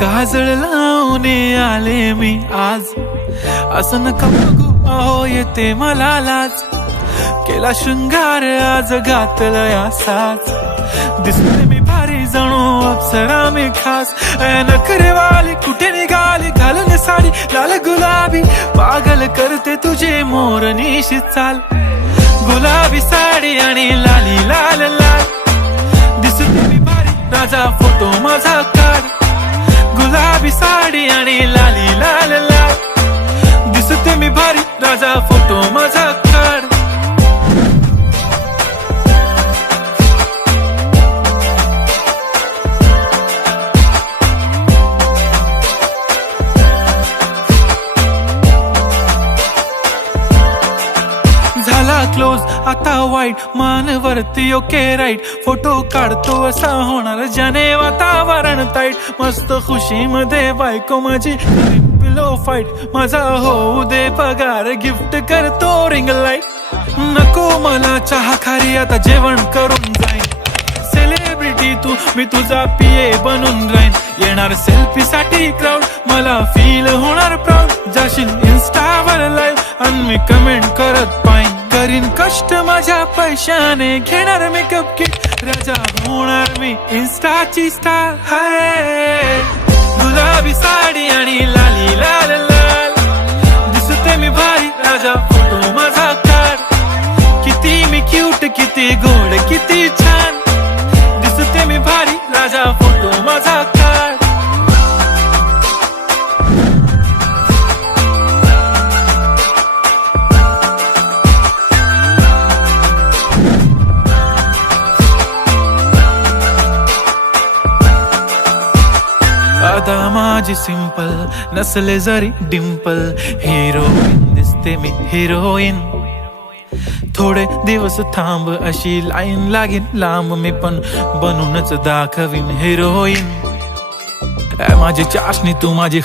काजळ लावून आले मी आज, असं नका बघू अहो येते मला लाज. केला शृंगार आज घातला साज, दिसते मी भारी जणू अप्सरा मी खास. नखरेवाली कुठे निघाली घालून साडी लाल गुलाबी, पागल करते तुझे मोरनीशी चाल. गुलाबी साडी आणि लाली लाल लाल, दिसते मी भारी राजा फोटो माझा काढ. गुलाबी साडी आणि लाली लाल लाल, दिसते मी भारी राजा फोटो माझा काढ. झाला क्लोज आता वाईट, मानवरती ओके राईट. फोटो काढतो असा होणार ज्याने वातावरण ताईट. मस्त खुशी मध्ये बायको माझी पिलो फाईट. माझा होऊ दे पगार गिफ्ट करतो रिंग लाईट. नको मला चहा खारी आता जेवण करून जाईन. सेलिब्रिटी तू मी तुझा पिये बनून राहीन. येणार सेल्फी साठी क्राऊड मला फील होणार प्राऊड. जाशील इन्स्टावर लाईव्ह आणि मी कमेंट करत पाईन. करीन कष्ट माझ्या पैशाने घेणार मेकअप किट. राजा होणार मी इन्स्टाची स्टार. हाय गुलाबी साडी आणि लाली लाल लाल, दिसते मी भारी राजा फोटो माझा काढ. किती मी क्यूट किती गोड किती छान, दिसते मी भारी राजा फोटो माझा काढ. आता माझी सिंपल नसले जरी डिंपल, हिरोईन दिसते मी हिरोईन. थोडे दिवस थांब अशी लाईन लागेल लांब, मी पण बनूनच दाखवीन हिरोईन. माझी चाशनी तू माझी